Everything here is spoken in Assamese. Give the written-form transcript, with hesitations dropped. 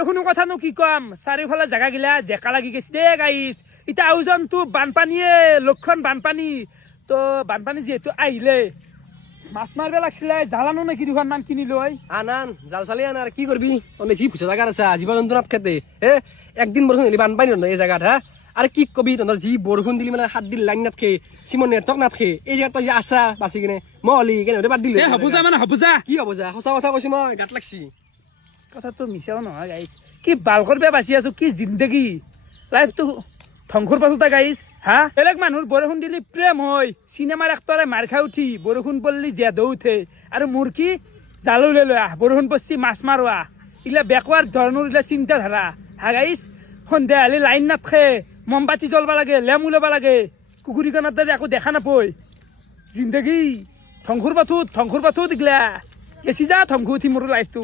কোনো কথানো কি কম চাৰিওফালে জাগা গিলা জেকা লাগি গেছে দে গাইছ এতিয়া আওজনটো বানপানীয়ে লক্ষণ বানপানী তো বানপানী যিহেতু আহিলে মাছ মাৰিব লাগছিলে জালানো নেকি দুখনমান কিনি লৈ আনান জাল চালি আন আর কি করবি অনেক জি ফুসা জায়গা আছে জীব জন্তু নাত খেতে একদিন বরষুণ দিলি বানপানি হল এই জায়গাত আর কি কবি তোর জি বরষুণ দিলি মানে 7 দিন লাইন নাত খে সিমন নেটক নাত খে এই জায়গা তই আসা বাসি কিনে মহলি কেনে বাদ দিলি হ'ব যা মানে হ'ব যা কি হ'ব যা সঁচা কথা কৈছো মই গাত লাগছি কথাটো মিছাও নহয় গাইছ কি বাল কৰবে বাচি আছো কি জিন্দগী লাইফটো ধ্বংসৰ পাছতে গাইছ হা বেলেগ মানুহৰ বৰষুণ দিলি প্ৰেম হয় চিনেমাৰ এক্টৰে মাৰ খাই উঠি বৰষুণ পৰলি জেদো উঠে আৰু মোৰ কি জালো লৈ লোৱা বৰষুণ পৰছি মাছ মাৰোৱা ইগলা বেকৱাৰ ধৰণৰ ইগলা চিন্তাধাৰা হা গাইছ সন্ধিয়া হ'লে লাইন নাথাকে মমবাতি জ্বলবা লাগে লেম ওলাব লাগে কুকুৰীখনৰ দৰে একো দেখা নাপায় জিন্দগী ধ্বংসৰ পাথোত ইগলা গেছি যা ধ্বংস উঠি মোৰ লাইফটো